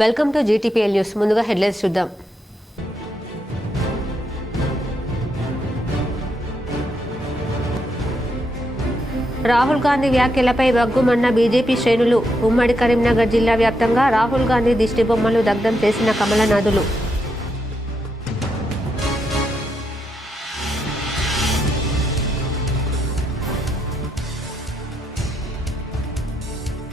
Welcome to GTPL news. ముందుగా headlines చూద్దాం. రాహుల్ గాంధీ వ్యాఖ్యలపై బగ్గుమన్న బీజేపీ శ్రేణులు. ఉమ్మడి కరీంనగర్ జిల్లా వ్యాప్తంగా రాహుల్ గాంధీ దిష్టిబొమ్మలు దగ్ధం చేసిన కమలనాథులు.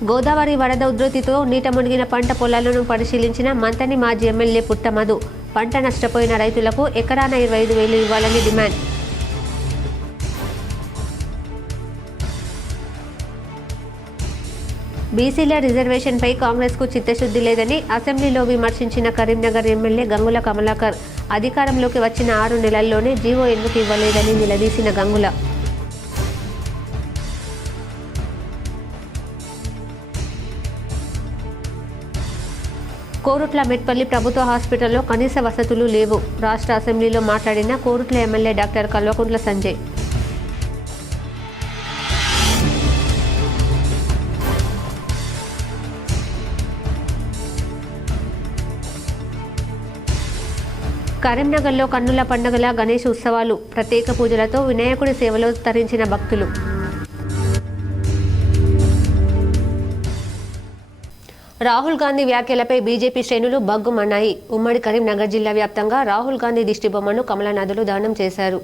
గోదావరి వరద ఉధృతితో నీట మునిగిన పంట పొలాలను పరిశీలించిన మంతని మాజీ ఎమ్మెల్యే పుట్టమధు. పంట నష్టపోయిన రైతులకు ఎకరాన 25,000 ఇవ్వాలని డిమాండ్. బీసీల రిజర్వేషన్పై కాంగ్రెస్కు చిత్తశుద్ధి లేదని అసెంబ్లీలో విమర్శించిన కరీంనగర్ ఎమ్మెల్యే గంగుల కమలాకర్. అధికారంలోకి వచ్చిన 6 నెలల్లోనే జీవో ఎందుకు ఇవ్వలేదని నిలదీసిన గంగుల. కోరుట్ల మెట్పల్లి ప్రభుత్వ హాస్పిటల్లో కనీస వసతులు లేవు. రాష్ట్ర అసెంబ్లీలో మాట్లాడిన కోరుట్ల ఎమ్మెల్యే డాక్టర్ కల్వకుంట్ల సంజయ్. కరీంనగర్లో కన్నుల పండుగల గణేష్ ఉత్సవాలు. ప్రత్యేక పూజలతో వినాయకుడి సేవలో తరించిన భక్తులు. రాహుల్ గాంధీ వ్యాఖ్యలపై బీజేపీ శ్రేణులు బగ్గుమన్నాయి. ఉమ్మడి కరీంనగర్ జిల్లా వ్యాప్తంగా రాహుల్ గాంధీ దిష్టిబొమ్మను కమలనాథులు దానం చేశారు.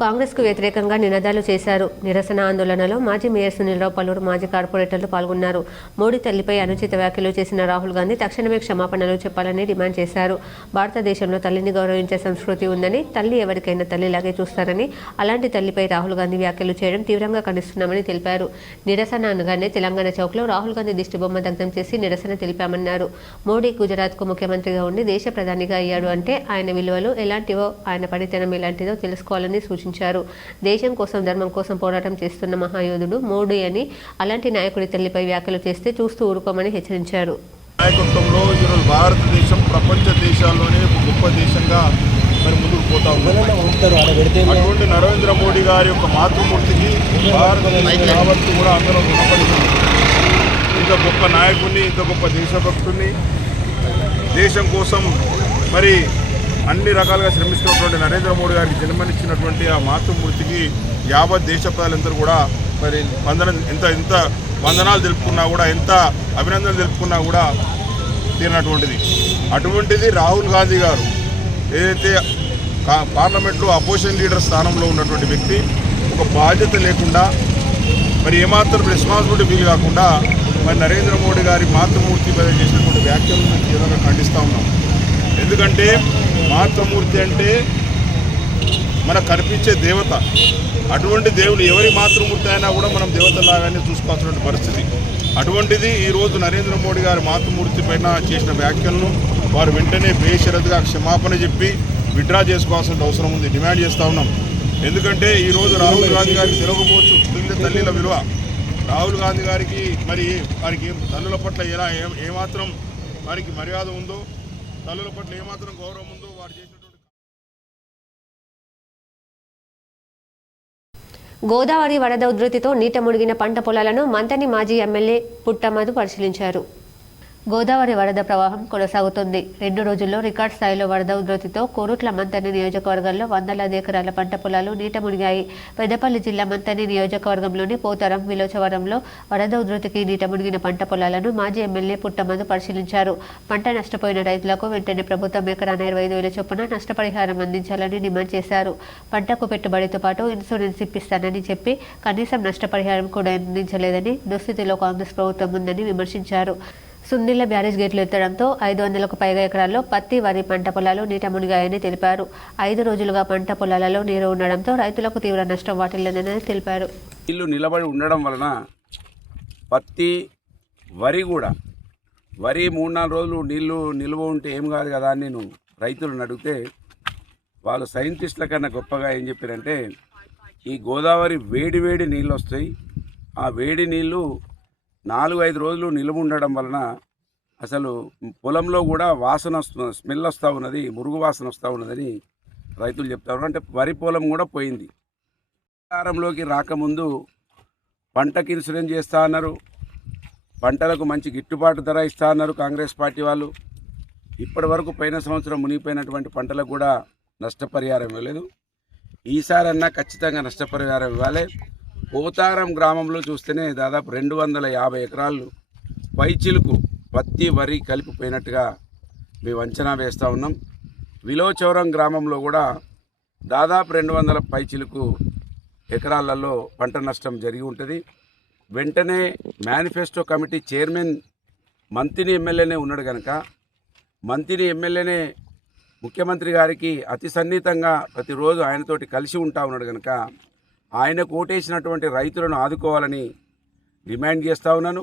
కాంగ్రెస్కు వ్యతిరేకంగా నినాదాలు చేశారు. నిరసన ఆందోళనలో మాజీ మేయర్ సునీల్రావు, పలువురు మాజీ కార్పొరేటర్లు పాల్గొన్నారు. మోడీ తల్లిపై అనుచిత వ్యాఖ్యలు చేసిన రాహుల్ గాంధీ తక్షణమే క్షమాపణలు చెప్పాలని డిమాండ్ చేశారు. భారతదేశంలో తల్లిని గౌరవించే సంస్కృతి ఉందని, తల్లి ఎవరికైనా తల్లిలాగే చూస్తారని, అలాంటి తల్లిపై రాహుల్ గాంధీ వ్యాఖ్యలు చేయడం తీవ్రంగా ఖండిస్తున్నామని తెలిపారు. నిరసన అనగానే తెలంగాణ చౌక్లో రాహుల్ గాంధీ దిష్టిబొమ్మ దగ్ధం చేసి నిరసన తెలిపామన్నారు. మోడీ గుజరాత్కు ముఖ్యమంత్రిగా ఉండి దేశ ప్రధానిగా అయ్యాడు అంటే ఆయన విలువలు ఎలాంటివో, ఆయన పనితనం ఎలాంటిదో తెలుసుకోవాలని సూచించారు. దేశం కోసం, ధర్మం కోసం పోరాటం చేస్తున్న మహాయోధుడు మోడీ అని, అలాంటి నాయకుడి తల్లిపై వ్యాఖ్యలు చేస్తే చూస్తూ ఊరుకోమని హెచ్చరించారు. నాయకత్వంలో ఈరోజు భారతదేశం ప్రపంచ దేశాల్లోనే ఒక గొప్ప దేశంగా మరి ముందుకు పోతా ఉంది. అటువంటి నరేంద్ర మోడీ గారి యొక్క మాతృమూర్తికి భారతదేశ యావత్తు కూడా అందరూ రుణపడుతుంది. ఇంత గొప్ప నాయకుడిని, ఇంత గొప్ప దేశభక్తుడిని, దేశం కోసం మరి అన్ని రకాలుగా శ్రమిస్తున్నటువంటి నరేంద్ర మోడీ గారికి జన్మనిచ్చినటువంటి ఆ మాతృమూర్తికి యావత్ దేశ ప్రజలందరూ కూడా మరి ఎంత వందనాలు తెలుపుకున్నా కూడా, ఎంత అభినందనలు తెలుపుకున్నా కూడా తీరినటువంటిది. అటువంటిది రాహుల్ గాంధీ గారు ఏదైతే పార్లమెంట్లో అపోజిషన్ లీడర్ స్థానంలో ఉన్నటువంటి వ్యక్తి ఒక బాధ్యత లేకుండా, మరి ఏమాత్రం రెస్పాన్సిబిలిటీ ఫీల్ కాకుండా మరి నరేంద్ర మోడీ గారి మాతృమూర్తి పైన చేసినటువంటి వ్యాఖ్యలను తీవ్రంగా ఖండిస్తూ ఉన్నాం. ఎందుకంటే మాతృమూర్తి అంటే మనకు కనిపించే దేవత. అటువంటి దేవుడు ఎవరి మాతృమూర్తి అయినా కూడా మనం దేవతలాగానే చూసుకోవాల్సిన పరిస్థితి. అటువంటిది ఈరోజు నరేంద్ర మోడీ గారి మాతృమూర్తి పైన చేసిన వ్యాఖ్యలను వారు వెంటనే బేషరతుగా క్షమాపణ చెప్పి విత్డ్రా చేసుకోవాల్సిన అవసరం ఉంది, డిమాండ్ చేస్తూ ఉన్నాం. ఎందుకంటే ఈరోజు రాహుల్ గాంధీ గారికి తెలియకపోవచ్చు తల్లిల విలువ. రాహుల్ గాంధీ గారికి మరి వారికి తల్లుల పట్ల ఏమాత్రం వారికి మర్యాద ఉందో, తల్లుల పట్ల ఏమాత్రం గౌరవం ఉందో వారు చేసినటువంటి. గోదావరి వరద ఉధృతితో నీట మునిగిన పంట పొలాలను మంతని మాజీ ఎమ్మెల్యే పుట్టమధు పరిశీలించారు. గోదావరి వరద ప్రవాహం కొనసాగుతుంది. 2 రోజుల్లో రికార్డ్ స్థాయిలో వరద ఉధృతితో కోరుట్ల మంతని నియోజకవర్గంలో వందలాది ఎకరాల పంట పొలాలు నీట మునిగాయి. పెద్దపల్లి జిల్లా మంతని నియోజకవర్గంలోని పోతారం, విలోచవరంలో వరద ఉధృతికి నీట మునిగిన పంట పొలాలను మాజీ ఎమ్మెల్యే పుట్టమధు పరిశీలించారు. పంట నష్టపోయిన రైతులకు వెంటనే ప్రభుత్వం ఎకరాన 25,000 చొప్పున నష్టపరిహారం అందించాలని డిమాండ్ చేశారు. పంటకు పెట్టుబడితో పాటు ఇన్సూరెన్స్ ఇప్పిస్తానని చెప్పి కనీసం నష్టపరిహారం కూడా అందించలేదని, దుస్థితిలో కాంగ్రెస్ ప్రభుత్వం ఉందని విమర్శించారు. సుందిళ్ల బ్యారేజ్ గేట్లు ఎత్తడంతో 500కు పైగా ఎకరాల్లో పత్తి, వరి పంట పొలాలు నీట మునిగాయని తెలిపారు. 5 రోజులుగా పంట పొలాలలో నీరు ఉండడంతో రైతులకు తీవ్ర నష్టం వాటిల్లిందని తెలిపారు. నీళ్లు నిలబడి ఉండడం వలన పత్తి, వరి 3-4 రోజులు నీళ్లు నిల్వ ఉంటే ఏం కాదు కదా అని నేను రైతులను అడిగితే వాళ్ళు సైంటిస్టుల కన్నా గొప్పగా ఏం చెప్పారంటే, ఈ గోదావరి వేడి నీళ్ళు వస్తాయి, ఆ వేడి నీళ్ళు 4-5 రోజులు నిలువ ఉండడం వలన అసలు పొలంలో కూడా వాసన స్మెల్ వస్తూ ఉన్నది, మురుగు వాసన వస్తూ ఉన్నదని రైతులు చెప్తారు. అంటే వరి పొలం కూడా పోయింది. అధికారంలోకి రాకముందు పంటకి ఇన్సూరెన్స్ చేస్తా అన్నారు, పంటలకు మంచి గిట్టుబాటు ధర ఇస్తా అన్నారు కాంగ్రెస్ పార్టీ వాళ్ళు. ఇప్పటి వరకు పోయిన సంవత్సరం మునిగిపోయినటువంటి పంటలకు కూడా నష్టపరిహారం ఇవ్వలేదు. ఈసారన్నా ఖచ్చితంగా నష్టపరిహారం ఇవ్వాలి. పోతారం గ్రామంలో చూస్తేనే దాదాపు 250 ఎకరాలు పైచిలుకు పత్తి వరి కలిపిపోయినట్టుగా మేము అంచనా వేస్తూ ఉన్నాం. విలోచౌరం గ్రామంలో కూడా దాదాపు 200 పైచిలుకు ఎకరాలలో పంట నష్టం జరిగి ఉంటుంది. వెంటనే మేనిఫెస్టో కమిటీ చైర్మన్ మంత్రిని ఎమ్మెల్యేనే ఉన్నాడు కనుక మంత్రిని ఎమ్మెల్యేనే ముఖ్యమంత్రి గారికి అతి సన్నిహితంగా ప్రతిరోజు ఆయనతోటి కలిసి ఉంటా ఉన్నాడు కనుక ఆయన కోటేసినటువంటి రైతులను ఆదుకోవాలని డిమాండ్ చేస్తూ ఉన్నాను.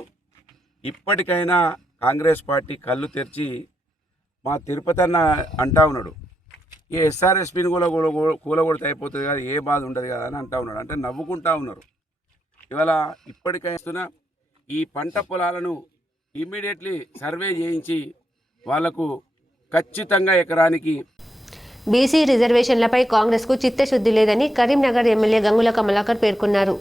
ఇప్పటికైనా కాంగ్రెస్ పార్టీ కళ్ళు తెరిచి మా తిరుపతి అన్న అంటా ఉన్నాడు, ఈ ఎస్ఆర్ఎస్పీని కూలగొడితే అయిపోతుంది కదా, ఏ బాధ ఉండదు కదా అని అంటా ఉన్నాడు. అంటే నవ్వుకుంటా ఉన్నారు. ఇవాళ ఇప్పటికైనా ఈ పంట పొలాలను ఇమ్మీడియట్లీ సర్వే చేయించి వాళ్లకు ఖచ్చితంగా ఎకరానికి బీసీ రిజర్వేషన్లపై కాంగ్రెస్కు చిత్తశుద్ధి లేదని కరీంనగర్ ఎమ్మెల్యే గంగుల కమలాకర్ పేర్కొన్నారు.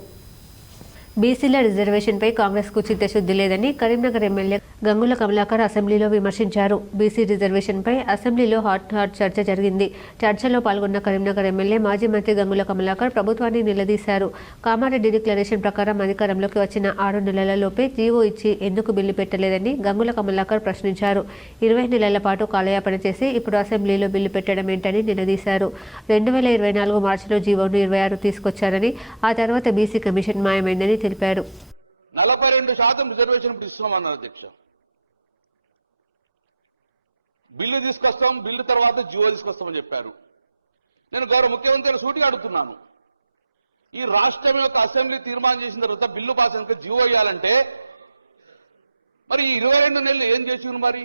బీసీల రిజర్వేషన్పై కాంగ్రెస్కు చిత్తశుద్ధి లేదని కరీంనగర్ ఎమ్మెల్యే గంగుల కమలాకర్ అసెంబ్లీలో విమర్శించారు. బీసీ రిజర్వేషన్పై అసెంబ్లీలో హాట్ చర్చ జరిగింది. చర్చలో పాల్గొన్న కరీంనగర్ ఎమ్మెల్యే మాజీ మంత్రి గంగుల కమలాకర్ ప్రభుత్వాన్ని నిలదీశారు. కామారెడ్డి డిక్లరేషన్ ప్రకారం అధికారంలోకి వచ్చిన 6 నెలలలోపే జీవో ఇచ్చి ఎందుకు బిల్లు పెట్టలేదని గంగుల కమలాకర్ ప్రశ్నించారు. 20 నెలల పాటు కాలయాపన చేసి ఇప్పుడు అసెంబ్లీలో బిల్లు పెట్టడం ఏంటని నిలదీశారు. 2024 మార్చిలో జీవోను 26 తీసుకొచ్చారని, ఆ తర్వాత బీసీ కమిషన్ మాయమైందని తెలిపారు. 42% రిజర్వేషన్ ఇస్తున్నామన్నారు అధ్యక్ష. బిల్లు తీసుకొస్తాం, బిల్లు తర్వాత జీవో తీసుకొస్తామని చెప్పారు. నేను గౌరవ ముఖ్యమంత్రి సూటిగా అడుగుతున్నాను, ఈ రాష్ట్రం యొక్క అసెంబ్లీ తీర్మానం చేసిన తర్వాత బిల్లు పాస్ అయినాక జీవో ఇవ్వాలంటే మరి ఈ 22 నెలలు ఏం చేసింది? మరి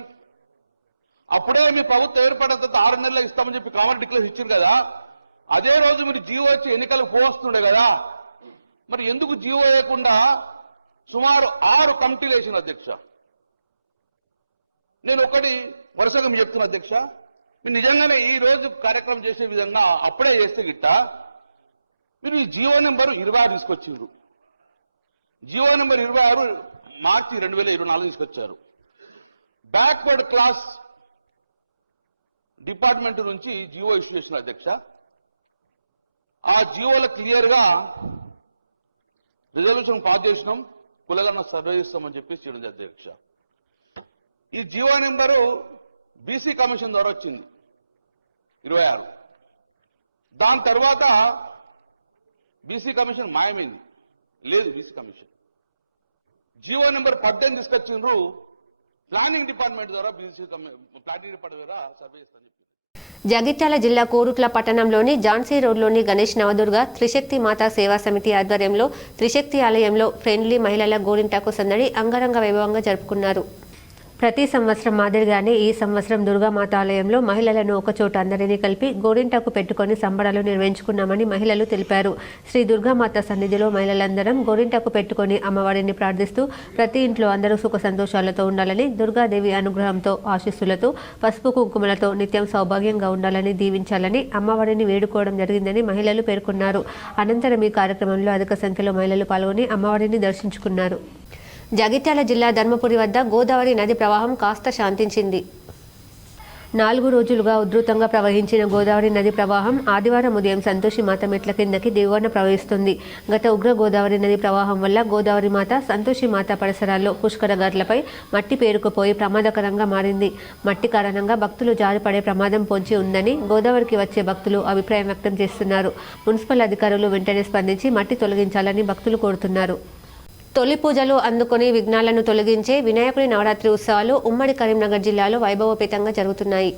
అప్పుడే మీ ప్రభుత్వం ఏర్పడిన తర్వాత 6 నెలలు ఇస్తామని చెప్పి కామన్ డిక్లేర్ ఇచ్చారు కదా, అదే రోజు మీరు జీవో వచ్చి ఎన్నికలు పోస్తుండే కదా, మరి ఎందుకు జీవో వేయకుండా సుమారు 6 కమిటీలు వేసిన అధ్యక్ష? నేను ఒకటి వరుసగా మీకు చెప్తున్నా అధ్యక్ష, మీరు నిజంగానే ఈ రోజు కార్యక్రమం చేసే విధంగా అప్పుడే చేస్తే గిట్ట మీరు ఈ జీవో నెంబర్ 26 తీసుకొచ్చిండ్రు. జీవో నెంబర్ 26 మార్చి 2024 తీసుకొచ్చారు. బ్యాక్వర్డ్ క్లాస్ డిపార్ట్మెంట్ నుంచి జీవో ఇష్యూ చేసిన అధ్యక్ష. ఆ జీవోలో క్లియర్గా రిజర్వేషన్ పాస్ చేసినాం, కులగన్న సర్వే చేస్తామని చెప్పి చేయడం అధ్యక్ష. ఈ జీవో నెంబరు బీసీ కమిషన్ ద్వారా వచ్చింది 26. దాని తర్వాత బీసీ కమిషన్ మాయమైంది, లేదు బీసీ కమిషన్. జీవో నెంబర్ 18 తీసుకొచ్చిండ్రు, ప్లానింగ్ డిపార్ట్మెంట్ ద్వారా బీసీ ప్లానింగ్ డిపార్ట్మెంట్ ద్వారా సర్వే చేస్తామని చెప్పి. జగిత్యాల జిల్లా కోరుట్ల పట్టణంలోని ఝాన్సీ రోడ్లోని గణేష్ నవదుర్గ త్రిశక్తి మాతా సేవా సమితి ఆధ్వర్యంలో త్రిశక్తి ఆలయంలో ఫ్రెండ్లీ మహిళల గోరింటాకు సందడి అంగరంగ వైభవంగా జరుపుకున్నారు. ప్రతి సంవత్సరం మాదిరిగానే ఈ సంవత్సరం దుర్గామాత ఆలయంలో మహిళలను ఒకచోట అందరినీ కలిపి గోరింటాకు పెట్టుకొని సంబరాలు నిర్వహించుకున్నామని మహిళలు తెలిపారు. శ్రీ దుర్గామాత సన్నిధిలో మహిళలందరం గోరింటాకు పెట్టుకొని అమ్మవారిని ప్రార్థిస్తూ ప్రతి ఇంట్లో అందరూ సుఖ సంతోషాలతో ఉండాలని, దుర్గాదేవి అనుగ్రహంతో ఆశీస్సులతో పసుపు కుంకుమలతో నిత్యం సౌభాగ్యంగా ఉండాలని దీవించాలని అమ్మవారిని వేడుకోవడం జరిగిందని మహిళలు పేర్కొన్నారు. అనంతరం ఈ కార్యక్రమంలో అధిక సంఖ్యలో మహిళలు పాల్గొని అమ్మవారిని దర్శించుకున్నారు. జగిత్యాల జిల్లా ధర్మపురి వద్ద గోదావరి నది ప్రవాహం కాస్త శాంతించింది. 4 రోజులుగా ఉధృతంగా ప్రవహించిన గోదావరి నది ప్రవాహం ఆదివారం ఉదయం సంతోషి మాత మెట్ల కిందకి దిగువన ప్రవహిస్తుంది. గత ఉగ్ర గోదావరి నది ప్రవాహం వల్ల గోదావరి మాత, సంతోషి మాత పరిసరాల్లో పుష్కర ఘాట్లపై మట్టి పేరుకుపోయి ప్రమాదకరంగా మారింది. మట్టి కారణంగా భక్తులు జారిపడే ప్రమాదం పొంచి ఉందని గోదావరికి వచ్చే భక్తులు అభిప్రాయం వ్యక్తం చేస్తున్నారు. మున్సిపల్ అధికారులు వెంటనే స్పందించి మట్టి తొలగించాలని భక్తులు కోరుతున్నారు. తొలి పూజలు అందుకొని విఘ్నాలను తొలగించే వినాయకుడి నవరాత్రి ఉత్సవాలు ఉమ్మడి కరీంనగర్ జిల్లాలో వైభవోపేతంగా జరుగుతున్నాయి.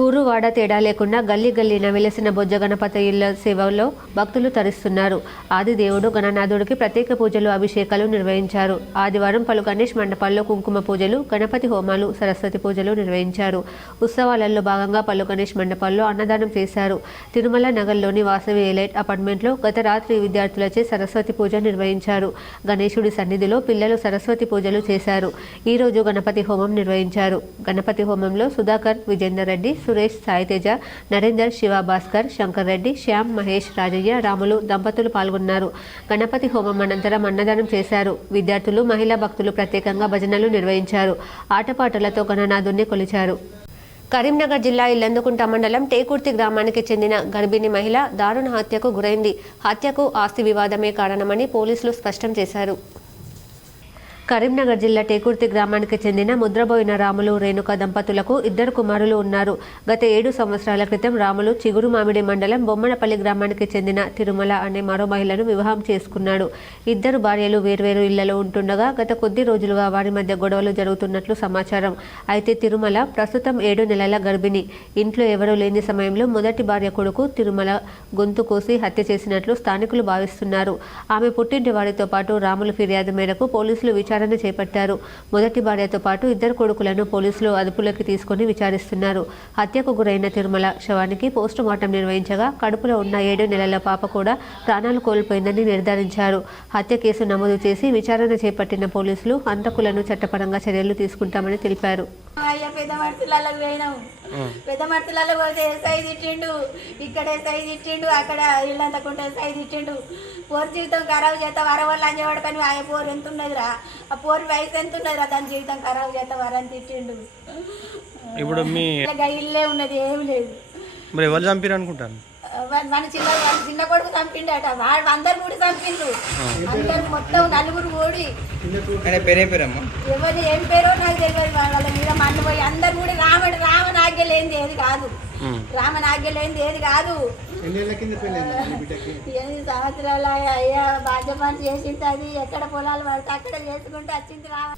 ఊరు వాడ తేడా లేకుండా గల్లీ గల్లీన వెలసిన బొజ్జ గణపతి ఇళ్ల సేవలో భక్తులు తరిస్తున్నారు. ఆదిదేవుడు గణనాథుడికి ప్రత్యేక పూజలు, అభిషేకాలు నిర్వహించారు. ఆదివారం పలు గణేష్ మండపాల్లో కుంకుమ పూజలు, గణపతి హోమాలు, సరస్వతి పూజలు నిర్వహించారు. ఉత్సవాలలో భాగంగా పలు గణేష్ మండపాల్లో అన్నదానం చేశారు. తిరుమల నగర్లోని వాసవి ఎలైట్ అపార్ట్మెంట్లో గత రాత్రి విద్యార్థులచే సరస్వతి పూజ నిర్వహించారు. గణేశుడి సన్నిధిలో పిల్లలు సరస్వతి పూజలు చేశారు. ఈ రోజు గణపతి హోమం నిర్వహించారు. గణపతి హోమంలో సుధాకర్, విజేందర్ రెడ్డి, సురేష్, సాయితేజ, నరేందర్, శివ భాస్కర్, శంకర్ రెడ్డి, శ్యామ్, మహేష్, రాజయ్య, రాములు దంపతులు పాల్గొన్నారు. గణపతి హోమం అనంతరం అన్నదానం చేశారు. విద్యార్థులు, మహిళా భక్తులు ప్రత్యేకంగా భజనలు నిర్వహించారు. ఆటపాటలతో గణనాథుణ్ణి కొలిచారు. కరీంనగర్ జిల్లా ఇల్లందుకుంట మండలం టేకుర్తి గ్రామానికి చెందిన గర్భిణీ మహిళ దారుణ హత్యకు గురైంది. హత్యకు ఆస్తి వివాదమే కారణమని పోలీసులు స్పష్టం చేశారు. కరీంనగర్ జిల్లా టేకుర్తి గ్రామానికి చెందిన ముద్రబోయిన రాములు, రేణుక దంపతులకు 2 కుమారులు ఉన్నారు. గత 7 సంవత్సరాల క్రితం రాములు చిగురు మామిడి మండలం బొమ్మనపల్లి గ్రామానికి చెందిన తిరుమల అనే మరో మహిళను వివాహం చేసుకున్నాడు. 2 భార్యలు వేర్వేరు ఇళ్లలో ఉంటుండగా గత కొద్ది రోజులుగా వారి మధ్య గొడవలు జరుగుతున్నట్లు సమాచారం. అయితే తిరుమల ప్రస్తుతం 7 నెలల గర్భిణి. ఇంట్లో ఎవరూ లేని సమయంలో మొదటి భార్య కొడుకు తిరుమల గొంతు కోసి హత్య చేసినట్లు స్థానికులు భావిస్తున్నారు. ఆమె పుట్టింటి వారితో పాటు రాములు ఫిర్యాదు మేరకు పోలీసులు విచారణ చేపట్టారు. మొదటి భార్యతో పాటు 2 కొడుకులను పోలీసులు అదుపులోకి తీసుకుని విచారిస్తున్నారు. హత్యకు గురైన తిరుమల శవానికి పోస్టుమార్టం నిర్వహించగా కడుపులో ఉన్న 7 నెలల పాప కూడా ప్రాణాలు కోల్పోయిందని నిర్ధారించారు. హత్య కేసు నమోదు చేసి విచారణ చేపట్టిన పోలీసులు హంతకులను చట్టపరంగా చర్యలు తీసుకుంటామని తెలిపారు. పెద్ద మడుతులకు పోయినాము. పెద్ద మడుతులలో పోతే ఎస్ఐ తిట్టిండు, ఇక్కడ ఎస్ఐ తిట్టిండు, అక్కడ ఇల్లంతకుంటే ఎస్ఐ తిట్టిండు. పోరు జీవితం ఖరాబు చేస్తావు అరవళ్ళు అంజవాడుకొని ఆ పోరు ఎంత ఉన్నదిరా, ఆ పోరు వయసు ఎంత ఉన్నదిరా, దాని జీవితం ఖరాబు చేస్తావు అని తిట్టిండు. ఇప్పుడు మీ ఇల్లే ఉన్నది, ఏమి లేదు. మరి ఎవరు చంపారు అనుకుంటాను? మన చిన్న కొడుకు చంపిండట, వాడు అందరు కూడి చంపిండు. అందరు మొత్తం 4 కూడి. ఎవరు ఏం పేరో నాకు తెలియదు. వాళ్ళ మీద మన్ను పోయి అందరు కూడా రామన్ ఆజ్ఞ లేనిది ఏది కాదు, రామన్ ఆజ్ఞ లేనిది ఏది కాదు. 8 సంవత్సరాలు అయ్యా బాధ్య పని చేసింది. ఎక్కడ పొలాలు పడితే అక్కడ చేసుకుంటే వచ్చింది రామ.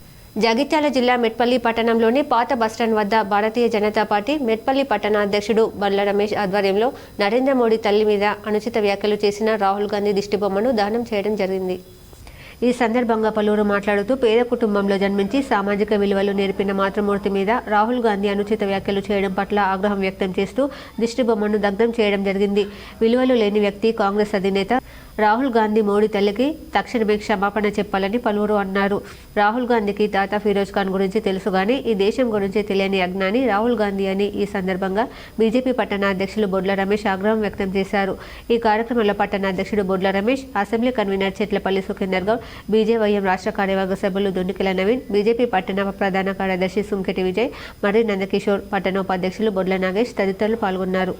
జగిత్యాల జిల్లా మెట్పల్లి పట్టణంలోని పాత బస్టాండ్ వద్ద భారతీయ జనతా పార్టీ మెట్పల్లి పట్టణ అధ్యక్షుడు బండ్ల రమేష్ ఆధ్వర్యంలో నరేంద్ర మోడీ తల్లి మీద అనుచిత వ్యాఖ్యలు చేసిన రాహుల్ గాంధీ దిష్టిబొమ్మను దానం చేయడం జరిగింది. ఈ సందర్భంగా పలువురు మాట్లాడుతూ పేద కుటుంబంలో జన్మించి సామాజిక విలువలు నేర్పిన మాతృమూర్తి మీద రాహుల్ గాంధీ అనుచిత వ్యాఖ్యలు చేయడం పట్ల ఆగ్రహం వ్యక్తం చేస్తూ దిష్టిబొమ్మను దగ్ధం చేయడం జరిగింది. విలువలు లేని వ్యక్తి కాంగ్రెస్ అధినేత రాహుల్ గాంధీ మోడీ తల్లికి తక్షణమే క్షమాపణ చెప్పాలని పలువురు అన్నారు. రాహుల్ గాంధీకి తాత ఫిరోజ్ ఖాన్ గురించి తెలుసు కానీ ఈ దేశం గురించి తెలియని అజ్ఞాని రాహుల్ గాంధీ అని ఈ సందర్భంగా బీజేపీ పట్టణ అధ్యక్షులు బొడ్ల రమేష్ ఆగ్రహం వ్యక్తం చేశారు. ఈ కార్యక్రమంలో పట్టణ అధ్యక్షుడు Bodla Ramesh, assembly convener Chetlapalli Sukhender Goud, BJYM రాష్ట్ర కార్యవర్గ సభ్యులు దొన్నికల నవీన్, బీజేపీ పట్టణ ప్రధాన కార్యదర్శి సుంకెటి విజయ్, మర్రి నందకిషోర్, పట్టణోపాధ్యక్షులు బొడ్ల నాగేష్ తదితరులు పాల్గొన్నారు.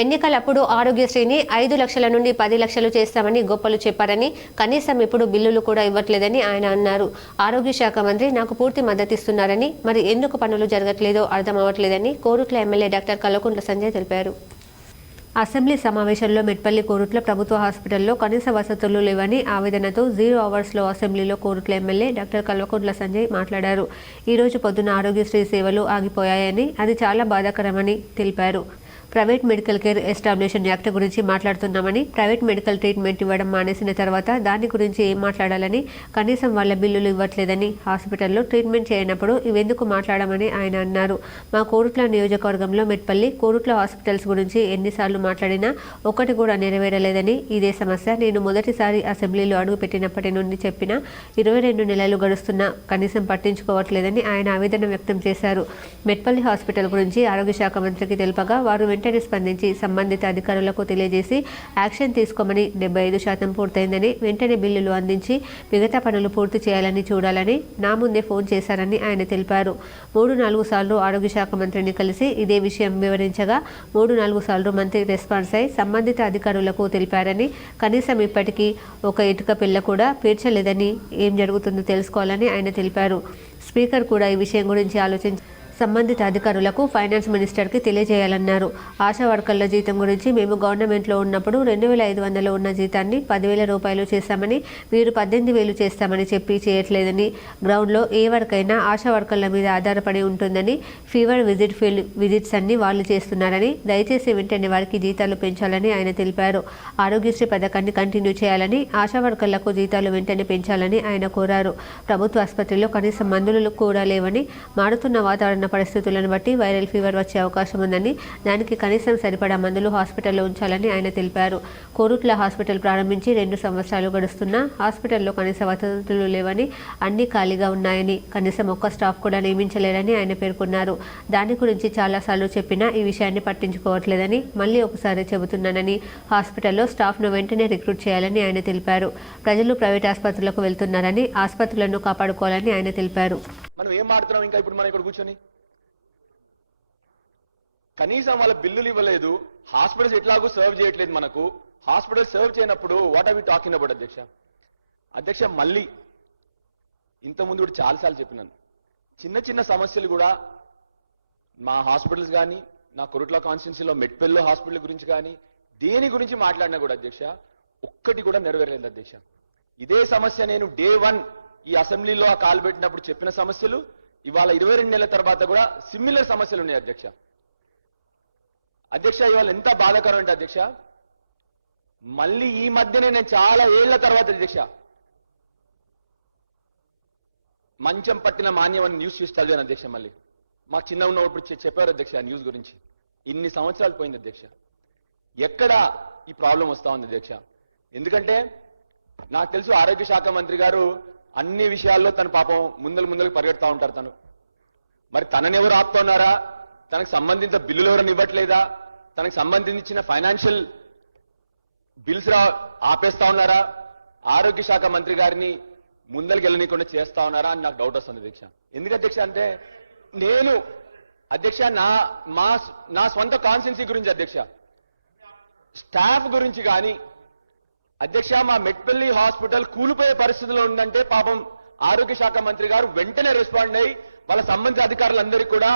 ఎన్నికలప్పుడు ఆరోగ్యశ్రీని 5 లక్షల నుండి 10 లక్షలు చేస్తామని గొప్పలు చెప్పారని, కనీసం ఇప్పుడు బిల్లులు కూడా ఇవ్వట్లేదని ఆయన అన్నారు. ఆరోగ్య శాఖ మంత్రి నాకు పూర్తి మద్దతిస్తున్నారని, మరి ఎందుకు పనులు జరగట్లేదో అర్థం అవ్వట్లేదని కోరుట్ల ఎమ్మెల్యే డాక్టర్ కల్వకుంట్ల సంజయ్ తెలిపారు. అసెంబ్లీ సమావేశంలో మెట్పల్లి కోరుట్ల ప్రభుత్వ హాస్పిటల్లో కనీస వసతులు లేవని ఆవేదనతో 0 అవర్స్లో అసెంబ్లీలో కోరుట్ల ఎమ్మెల్యే డాక్టర్ కల్వకుంట్ల సంజయ్ మాట్లాడారు. ఈ రోజు పొద్దున ఆరోగ్యశ్రీ సేవలు ఆగిపోయాయని, అది చాలా బాధాకరమని తెలిపారు. ప్రైవేట్ మెడికల్ కేర్ ఎస్టాబ్లిషన్ యాక్ట్ గురించి మాట్లాడుతున్నామని, ప్రైవేట్ మెడికల్ ట్రీట్మెంట్ ఇవ్వడం మానేసిన తర్వాత దాని గురించి ఏం మాట్లాడాలని, కనీసం వాళ్ళ బిల్లులు ఇవ్వట్లేదని, హాస్పిటల్లో ట్రీట్మెంట్ చేయనప్పుడు ఇవెందుకు మాట్లాడమని ఆయన అన్నారు. మా కోరుట్ల నియోజకవర్గంలో మెట్పల్లి, కోరుట్ల హాస్పిటల్స్ గురించి ఎన్నిసార్లు మాట్లాడినా ఒక్కటి కూడా నెరవేరలేదని, ఇదే సమస్య నేను మొదటిసారి అసెంబ్లీలో అడుగుపెట్టినప్పటి నుండి చెప్పినా 22 నెలలు గడుస్తున్నా కనీసం పట్టించుకోవట్లేదని ఆయన ఆవేదన వ్యక్తం చేశారు. మెట్పల్లి హాస్పిటల్ గురించి ఆరోగ్య శాఖ మంత్రికి తెలుపగా వారు వెంటనే స్పందించి సంబంధిత అధికారులకు తెలియజేసి యాక్షన్ తీసుకోమని, 75% పూర్తయిందని, వెంటనే బిల్లులు అందించి మిగతా పనులు పూర్తి చేయాలని చూడాలని నా ముందే ఫోన్ చేశారని ఆయన తెలిపారు. 3-4 సార్లు ఆరోగ్య శాఖ మంత్రిని కలిసి ఇదే విషయం వివరించగా 3-4 సార్లు మంత్రి రెస్పాన్స్ అయి సంబంధిత అధికారులకు తెలిపారని, కనీసం ఇప్పటికీ ఒక ఇటుక పిల్ల కూడా పేర్చలేదని, ఏం జరుగుతుందో తెలుసుకోవాలని ఆయన తెలిపారు. స్పీకర్ కూడా ఈ విషయం గురించి ఆలోచించి సంబంధిత అధికారులకు ఫైనాన్స్ మినిస్టర్కి తెలియజేయాలన్నారు. ఆశా వర్కర్ల జీతం గురించి మేము గవర్నమెంట్లో ఉన్నప్పుడు 2,500 ఉన్న జీతాన్ని 10,000 రూపాయలు చేశామని, వీరు 18,000 చేస్తామని చెప్పి చేయట్లేదని, గ్రౌండ్లో ఏ వర్క్ అయినా ఆశా వర్కర్ల మీద ఆధారపడి ఉంటుందని, ఫీవర్ ఫీల్డ్ విజిట్స్ అన్ని వాళ్ళు చేస్తున్నారని, దయచేసి వెంటనే వారికి జీతాలు పెంచాలని ఆయన తెలిపారు. ఆరోగ్యశ్రీ పథకాన్ని కంటిన్యూ చేయాలని, ఆశా వర్కర్లకు జీతాలు వెంటనే పెంచాలని ఆయన కోరారు. ప్రభుత్వ ఆసుపత్రిలో కనీసం మందులు కూడా లేవని, మారుతున్న వాతావరణ పరిస్థితులను బట్టి వైరల్ ఫీవర్ వచ్చే అవకాశం ఉందని, దానికి కనీసం సరిపడా మందులు హాస్పిటల్లో ఉంచాలని ఆయన తెలిపారు. కోరుట్ల హాస్పిటల్ ప్రారంభించి 2 సంవత్సరాలు గడుస్తున్నా హాస్పిటల్లో కనీస వసతులు లేవని, అన్ని ఖాళీగా ఉన్నాయని, కనీసం ఒక్క స్టాఫ్ కూడా నియమించలేరని ఆయన పేర్కొన్నారు. దాని గురించి చాలాసార్లు చెప్పినా ఈ విషయాన్ని పట్టించుకోవట్లేదని, మళ్ళీ ఒకసారి చెబుతున్నానని, హాస్పిటల్లో స్టాఫ్ను వెంటనే రిక్రూట్ చేయాలని ఆయన తెలిపారు. ప్రజలు ప్రైవేట్ ఆసుపత్రులకు వెళ్తున్నారని, ఆసుపత్రులను కాపాడుకోవాలని ఆయన తెలిపారు. మనం ఏం మాడుతున్నాం ఇంకా ఇప్పుడు మనం ఇక్కడ కూర్చొని? కనీసం వాళ్ళ బిల్లులు ఇవ్వలేదు, హాస్పిటల్స్ ఎట్లాగూ సర్వ్ చేయట్లేదు. మనకు హాస్పిటల్ సర్వ్ చేయనప్పుడు what are we talking about? అధ్యక్ష మళ్ళీ ఇంతకుముందు కూడా చాలాసార్లు చెప్పినాను, చిన్న చిన్న సమస్యలు కూడా మా హాస్పిటల్స్ కానీ, నా కొరుట్ల కాన్స్టిట్యున్సీలో మెట్పల్లి హాస్పిటల్ గురించి కానీ, దేని గురించి మాట్లాడినా కూడా అధ్యక్ష ఒక్కటి కూడా నెరవేరలేదు అధ్యక్ష. ఇదే సమస్య నేను డే 1 ఈ అసెంబ్లీలో ఆ కాలు పెట్టినప్పుడు చెప్పిన సమస్యలు ఇవాళ 22 నెలల తర్వాత కూడా సిమిలర్ సమస్యలు ఉన్నాయి అధ్యక్ష. ఇవాళ ఎంత బాధాకరం అంటే అధ్యక్ష, మళ్ళీ ఈ మధ్యనే నేను చాలా ఏళ్ల తర్వాత అధ్యక్ష మంచం పట్టిన మాన్యం అని న్యూస్ చూసి చదివాను అధ్యక్ష. మళ్ళీ మాకు చిన్న ఉన్నప్పుడు చెప్పారు అధ్యక్ష ఆ న్యూస్ గురించి. ఇన్ని సంవత్సరాలు పోయింది అధ్యక్ష, ఎక్కడ ఈ ప్రాబ్లం వస్తా ఉంది అధ్యక్ష? ఎందుకంటే నాకు తెలుసు ఆరోగ్య శాఖ మంత్రి గారు అన్ని విషయాల్లో తన పాపం ముందుకు పరిగెడతా ఉంటారు. మరి తననెవరు ఆపుతున్నారా? తనకు సంబంధించిన బిల్లులు ఎవరైనా ఇవ్వట్లేదా? తనకు సంబంధించిన ఫైనాన్షియల్ బిల్స్ ఆపేస్తా ఉన్నారా? ఆరోగ్య శాఖ మంత్రి గారిని ముందరికి వెళ్ళనీయకుండా చేస్తా ఉన్నారా అని నాకు డౌట్ వస్తుంది అధ్యక్ష. ఎందుకు అధ్యక్ష అంటే నేను అధ్యక్ష నా సొంత కాన్స్టిట్యున్సీ గురించి అధ్యక్ష, స్టాఫ్ గురించి కానీ అధ్యక్ష, మా మెట్పల్లి హాస్పిటల్ కూలిపోయే పరిస్థితిలో ఉందంటే పాపం ఆరోగ్య శాఖ మంత్రి గారు వెంటనే రెస్పాండ్ అయ్యి వాళ్ళ సంబంధిత అధికారులందరికీ కూడా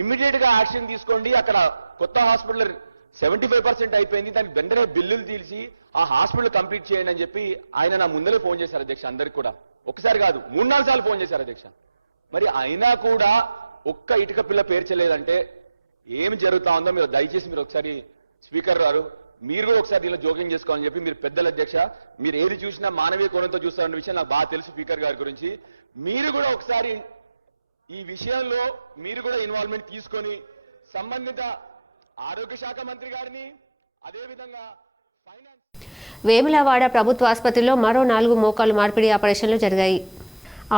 ఇమ్మీడియట్ గా యాక్షన్ తీసుకోండి, అక్కడ కొత్త హాస్పిటల్ 75% అయిపోయింది, దానికి వెంటనే బిల్లులు తీసి ఆ హాస్పిటల్ కంప్లీట్ చేయండి అని చెప్పి ఆయన నా ముందరే ఫోన్ చేశారు అధ్యక్ష. అందరికి కూడా ఒకసారి కాదు 3-4 సార్లు ఫోన్ చేశారు అధ్యక్ష. మరి అయినా కూడా ఒక్క ఇటుక పిల్ల పేర్చలేదంటే ఏం జరుగుతా ఉందో మీరు దయచేసి మీరు ఒకసారి స్పీకర్ గారు మీరు కూడా ఒకసారి దీనిలో జోక్యం చేసుకోవాలని చెప్పి, మీరు పెద్దల అధ్యక్ష, మీరు ఏది చూసినా మానవీయ కోణంతో చూస్తారన్న విషయం నాకు బాగా తెలుసు స్పీకర్ గారి గురించి. మీరు కూడా ఒకసారి ఈ విషయంలో మీరు కూడా ఇన్వాల్వ్మెంట్ తీసుకొని సంబంధిత ఆరోగ్య శాఖ మంత్రి గారిని, అదేవిధంగా వేములవాడ ప్రభుత్వ ఆసుపత్రిలో మరో 4 మోకాలు మార్పిడి ఆపరేషన్లు జరిగాయి.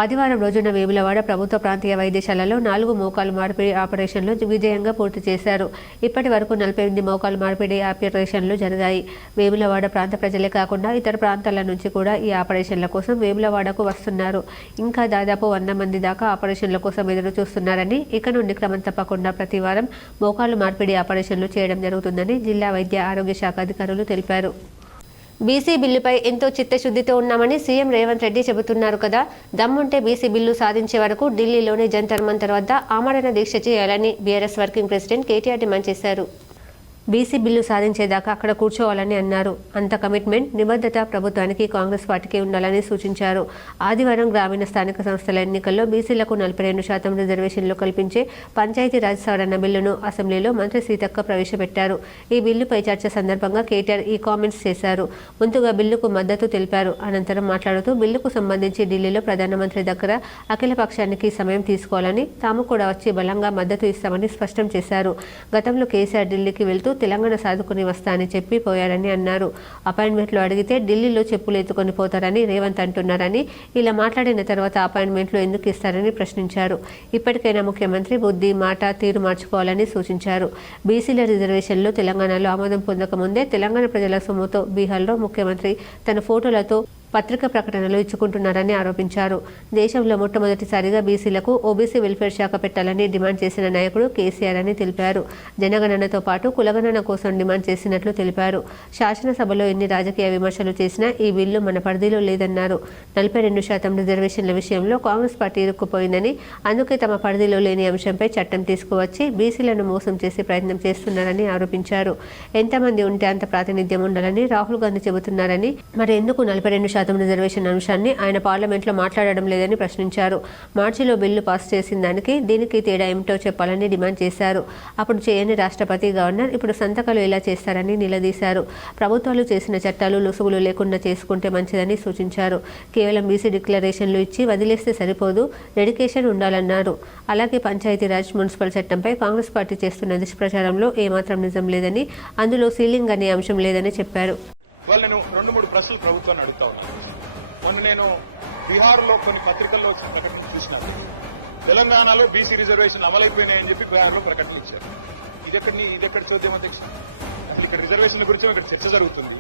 ఆదివారం రోజున వేములవాడ ప్రభుత్వ ప్రాంతీయ వైద్యశాలలో 4 మోకాలు మార్పిడి ఆపరేషన్లు విజయంగా పూర్తి చేశారు. ఇప్పటి వరకు 48 మోకాలు మార్పిడి ఆపరేషన్లు జరిగాయి. వేములవాడ ప్రాంత ప్రజలే కాకుండా ఇతర ప్రాంతాల నుంచి కూడా ఈ ఆపరేషన్ల కోసం వేములవాడకు వస్తున్నారు. ఇంకా దాదాపు 100 మంది దాకా ఆపరేషన్ల కోసం ఎదురు చూస్తున్నారని, ఇక నుండి క్రమం తప్పకుండా ప్రతి వారం మోకాలు మార్పిడి ఆపరేషన్లు చేయడం జరుగుతుందని జిల్లా వైద్య ఆరోగ్య శాఖ అధికారులు తెలిపారు. బీసీ బిల్లుపై ఎంతో చిత్తశుద్ధితో ఉన్నామని సీఎం రేవంత్ రెడ్డి చెబుతున్నారు కదా, దమ్ముంటే బీసీ బిల్లు సాధించే వరకు ఢిల్లీలోని జంతర్ మంతర్ వద్ద ఆమరణ దీక్ష చేయాలని BRS working president KTR demand చేశారు. బీసీ బిల్లు సాధించేదాకా అక్కడ కూర్చోవాలని అన్నారు. అంత కమిట్మెంట్, నిబద్ధత ప్రభుత్వానికి, కాంగ్రెస్ పార్టీకి ఉండాలని సూచించారు. ఆదివారం గ్రామీణ స్థానిక సంస్థల ఎన్నికల్లో బీసీలకు 42% రిజర్వేషన్లు కల్పించే పంచాయతీరాజ్ సవరణ బిల్లును అసెంబ్లీలో మంత్రి సీతక్క ప్రవేశపెట్టారు. ఈ బిల్లుపై చర్చ సందర్భంగా కేటీఆర్ ఈ కామెంట్స్ చేశారు. ముందుగా బిల్లుకు మద్దతు తెలిపారు. అనంతరం మాట్లాడుతూ బిల్లుకు సంబంధించి ఢిల్లీలో ప్రధానమంత్రి దగ్గర అఖిల పక్షానికి సమయం తీసుకోవాలని, తాము కూడా వచ్చి బలంగా మద్దతు ఇస్తామని స్పష్టం చేశారు. గతంలో కేసీఆర్ ఢిల్లీకి వెళ్తూ తెలంగాణ సాదుకుని వస్తా అని చెప్పి పోయారని అన్నారు. అపాయింట్మెంట్లు అడిగితే ఢిల్లీలో చెప్పులు ఎత్తుకొని పోతారని రేవంత్ అంటున్నారని, ఇలా మాట్లాడిన తర్వాత అపాయింట్మెంట్లు ఎందుకు ఇస్తారని ప్రశ్నించారు. ఇప్పటికైనా ముఖ్యమంత్రి బుద్ధి, మాట, తీరు మార్చుకోవాలని సూచించారు. బీసీల రిజర్వేషన్లు తెలంగాణలో ఆమోదం పొందకముందే తెలంగాణ ప్రజల సొమ్ముతో బీహార్లో ముఖ్యమంత్రి తన ఫోటోలతో పత్రికా ప్రకటనలు ఇచ్చుకుంటున్నారని ఆరోపించారు. దేశంలో మొట్టమొదటిసారిగా బీసీలకు ఓబీసీ వెల్ఫేర్ శాఖ పెట్టాలని డిమాండ్ చేసిన నాయకుడు కేసీఆర్ అని తెలిపారు. జనగణనతో పాటు కులగణన కోసం డిమాండ్ చేసినట్లు తెలిపారు. శాసనసభలో ఎన్ని రాజకీయ విమర్శలు చేసినా ఈ బిల్లు మన పరిధిలో లేదన్నారు. 42% రిజర్వేషన్ల విషయంలో కాంగ్రెస్ పార్టీ ఇరుక్కుపోయిందని, అందుకే తమ పరిధిలో లేని అంశంపై చట్టం తీసుకువచ్చి బీసీలను మోసం చేసే ప్రయత్నం చేస్తున్నారని ఆరోపించారు. ఎంతమంది ఉంటే అంత ప్రాతినిధ్యం ఉండాలని రాహుల్ గాంధీ చెబుతున్నారని, మరి ఎందుకు 42% రిజర్వేషన్ అంశాన్ని ఆయన పార్లమెంట్లో మాట్లాడడం లేదని ప్రశ్నించారు. మార్చిలో బిల్లు పాస్ చేసిన దానికి దీనికి తేడా ఏమిటో చెప్పాలని డిమాండ్ చేశారు. అప్పుడు చేయని రాష్ట్రపతి, గవర్నర్ ఇప్పుడు సంతకాలు ఎలా చేస్తారని నిలదీశారు. ప్రభుత్వాలు చేసిన చట్టాలు లొసుగులు లేకుండా చేసుకుంటే మంచిదని సూచించారు. కేవలం బీసీ డిక్లరేషన్లు ఇచ్చి వదిలేస్తే సరిపోదు, డెడికేషన్ ఉండాలన్నారు. అలాగే పంచాయతీరాజ్, మున్సిపల్ చట్టంపై కాంగ్రెస్ పార్టీ చేస్తున్న దుష్ప్రచారంలో ఏమాత్రం నిజం లేదని, అందులో సీలింగ్ అనే అంశం లేదని చెప్పారు. వాళ్ళు నేను 2-3 ప్రశ్నలు ప్రభుత్వాన్ని అడుగుతా ఉన్నాను. మొన్న నేను బీహార్లో కొన్ని పత్రికల్లో ప్రకటన చూసినాను. తెలంగాణలో బీసీ రిజర్వేషన్ అమలైపోయినాయని చెప్పి బీహార్లో ప్రకటన ఇచ్చారు. ఇదెక్కడ చూద్దాం అధ్యక్ష? అసలు ఇక్కడ రిజర్వేషన్ల గురించి ఇక్కడ చర్చ జరుగుతుంది.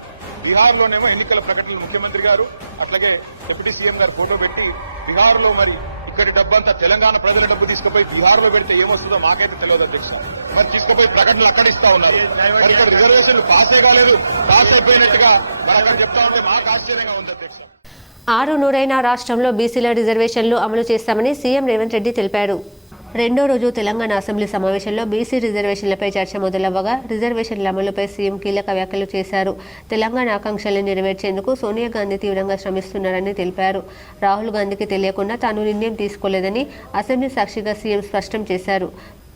బీహార్లోనేమో ఎన్నికల ప్రకటనలు ముఖ్యమంత్రి గారు అట్లాగే డిప్యూటీ సీఎం గారు ఫోటో పెట్టి బీహార్లో మరి ఇక్కడి డబ్బంతా తెలంగాణ ప్రజల డబ్బు తీసుకుపోయి బీహార్లో పెడితే ఏమొస్తుందో మాకైతే తెలియదు అధ్యక్ష. మరి తీసుకుపోయి ప్రకటనలు అక్కడ ఇస్తా ఉన్నారు. మరి ఇక్కడ రిజర్వేషన్లు పాసే కాలేదు, పాస్ అయిపోయినట్టుగా మరి అక్కడ చెప్తా ఉంటే మాకు ఆశ్చర్యంగా ఉంది అధ్యక్ష. 6 రాష్ట్రంలో బీసీల రిజర్వేషన్లు అమలు చేస్తామని సీఎం రేవంత్ రెడ్డి తెలిపారు. రెండో రోజు తెలంగాణ అసెంబ్లీ సమావేశంలో బీసీ రిజర్వేషన్లపై చర్చ మొదలవ్వగా రిజర్వేషన్ల అమలుపై సీఎం కీలక వ్యాఖ్యలు చేశారు. తెలంగాణ ఆకాంక్షలను నెరవేర్చేందుకు సోనియా గాంధీ తీవ్రంగా శ్రమిస్తున్నారని తెలిపారు. రాహుల్ గాంధీకి తెలియకుండా తాను నిర్ణయం తీసుకోలేదని అసెంబ్లీ సాక్షిగా సీఎం స్పష్టం చేశారు.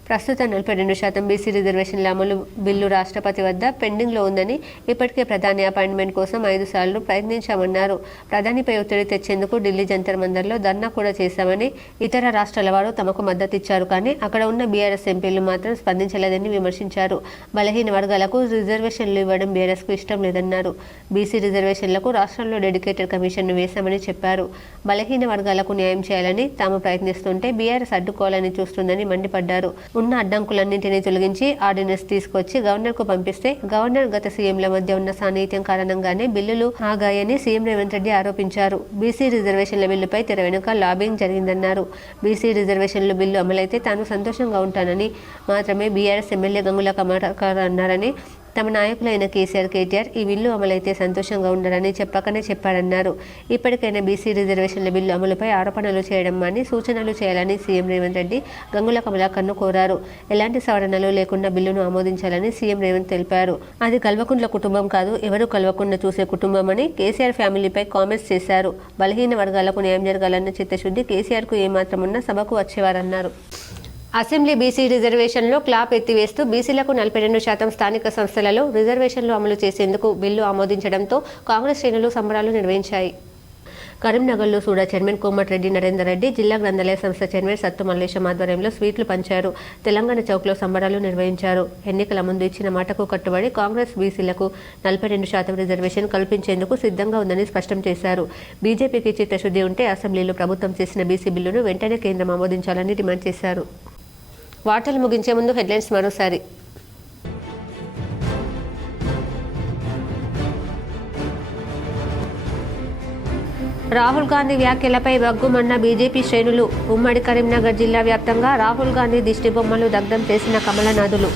ప్రస్తుతం 42% బీసీ రిజర్వేషన్ల అమలు బిల్లు రాష్ట్రపతి వద్ద పెండింగ్లో ఉందని, ఇప్పటికే ప్రధాని అపాయింట్మెంట్ కోసం 5 సార్లు ప్రయత్నించామన్నారు. ప్రధానిపై ఒత్తిడి తెచ్చేందుకు ఢిల్లీ జంతర్ మందర్లో ధర్నా కూడా చేశామని, ఇతర రాష్ట్రాల వారు తమకు మద్దతు ఇచ్చారు కానీ అక్కడ ఉన్న బీఆర్ఎస్ ఎంపీలు మాత్రం స్పందించలేదని విమర్శించారు. బలహీన వర్గాలకు రిజర్వేషన్లు ఇవ్వడం బీఆర్ఎస్కు ఇష్టం లేదన్నారు. బీసీ రిజర్వేషన్లకు రాష్ట్రంలో డెడికేటెడ్ కమిషన్ను వేశామని చెప్పారు. బలహీన వర్గాలకు న్యాయం చేయాలని తాము ప్రయత్నిస్తుంటే బీఆర్ఎస్ అడ్డుకోవాలని చూస్తుందని మండిపడ్డారు. ఉన్న అడ్డంకులన్నింటినీ తొలగించి ఆర్డినెన్స్ తీసుకొచ్చి గవర్నర్కు పంపిస్తే గవర్నర్ గత సీఎంల మధ్య ఉన్న సాన్నిహిత్యం కారణంగానే బిల్లులు ఆగాయని సీఎం రేవంత్ రెడ్డి ఆరోపించారు. బీసీ రిజర్వేషన్ల బిల్లుపై తెర వెనుక లాబింగ్ జరిగిందన్నారు. బీసీ రిజర్వేషన్ల బిల్లు అమలైతే తాను సంతోషంగా ఉంటానని మాత్రమే బీఆర్ఎస్ ఎమ్మెల్యే గంగుల కమలాకర్ అన్నారని, తమ నాయకులైన కేసీఆర్, కేటీఆర్ ఈ బిల్లు అమలైతే సంతోషంగా ఉండరని చెప్పకనే చెప్పారన్నారు. ఇప్పటికైనా బీసీ రిజర్వేషన్ల బిల్లు అమలుపై ఆరోపణలు చేయడం అని సూచనలు చేయాలని సీఎం రేవంత్ రెడ్డి గంగుల కమలాకర్ను కోరారు. ఎలాంటి సవరణలు లేకుండా బిల్లును ఆమోదించాలని సీఎం రేవంత్ తెలిపారు. అది కల్వకుంట్ల కుటుంబం కాదు, ఎవరు కల్వకుండా చూసే కుటుంబం అని కేసీఆర్ ఫ్యామిలీపై కామెంట్స్ చేశారు. బలహీన వర్గాలకు న్యాయం జరగాలన్న చిత్తశుద్ధి కేసీఆర్కు ఏమాత్రం ఉన్నా సభకు వచ్చేవారన్నారు. అసెంబ్లీ బీసీ రిజర్వేషన్లో క్లాప్ ఎత్తివేస్తూ బీసీలకు 42% స్థానిక సంస్థలలో రిజర్వేషన్లు అమలు చేసేందుకు బిల్లు ఆమోదించడంతో కాంగ్రెస్ శ్రేణులు సంబరాలు నిర్వహించాయి. కరీంనగర్లో సూడా చైర్మన్ కోమటిరెడ్డి నరేందర్ రెడ్డి, జిల్లా గ్రంథాలయ సంస్థ చైర్మన్ సత్తు మల్లేశం ఆధ్వర్యంలో స్వీట్లు పంచారు. తెలంగాణ చౌక్లో సంబరాలు నిర్వహించారు. ఎన్నికల ముందు ఇచ్చిన మాటకు కట్టుబడి కాంగ్రెస్ బీసీలకు 42% రిజర్వేషన్ కల్పించేందుకు సిద్ధంగా ఉందని స్పష్టం చేశారు. బీజేపీకి చిత్తశుద్ధి ఉంటే అసెంబ్లీలో ప్రభుత్వం చేసిన బీసీ బిల్లును వెంటనే కేంద్రం ఆమోదించాలని డిమాండ్ చేశారు. వార్తలు ముగించే ముందు హెడ్లైన్స్ మరోసారి. రాహుల్ గాంధీ వ్యాఖ్యలపై బగ్గుమన్న బీజేపీ శ్రేణులు. ఉమ్మడి కరీంనగర్ జిల్లా వ్యాప్తంగా రాహుల్ గాంధీ దిష్టిబొమ్మలు దగ్ధం చేసిన కమలనాథులు.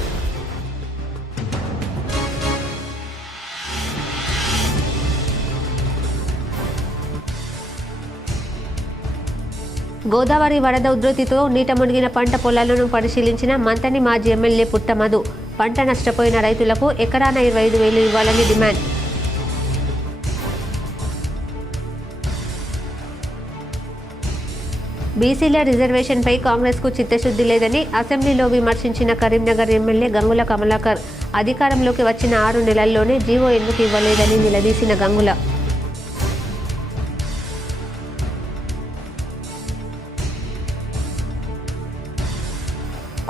గోదావరి వరద ఉధృతితో నీట మునిగిన పంట పొలాలను పరిశీలించిన మంతని మాజీ ఎమ్మెల్యే పుట్టమధు. పంట నష్టపోయిన రైతులకు ఎకరాన 25,000 ఇవ్వాలని డిమాండ్. బీసీల రిజర్వేషన్పై కాంగ్రెస్కు చిత్తశుద్ధి లేదని అసెంబ్లీలో విమర్శించిన కరీంనగర్ ఎమ్మెల్యే గంగుల కమలాకర్. అధికారంలోకి వచ్చిన 6 నెలల్లోనే జీవో ఎందుకు ఇవ్వలేదని నిలదీసిన గంగుల.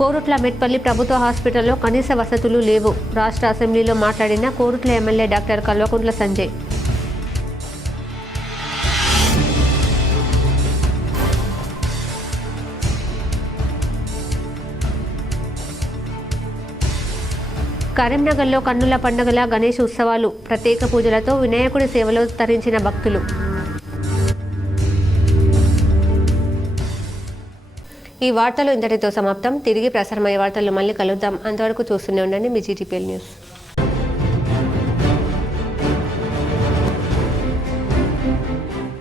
కోరుట్ల మెట్పల్లి ప్రభుత్వ హాస్పిటల్లో కనీస వసతులు లేవు. రాష్ట్ర అసెంబ్లీలో మాట్లాడిన కోరుట్ల ఎమ్మెల్యే డాక్టర్ కల్వకుంట్ల సంజయ్. కరీంనగర్లో కన్నుల పండుగల గణేష్ ఉత్సవాలు. ప్రత్యేక పూజలతో వినాయకుడి సేవలో తరించిన భక్తులు. ఈ వార్తలు ఇంతటితో సమాప్తం. తిరిగి ప్రసారమయ్యే వార్తల్లో మళ్ళీ కలుద్దాం. అంతవరకు చూస్తూనే ఉండండి మీ జీటీపీఎల్ న్యూస్.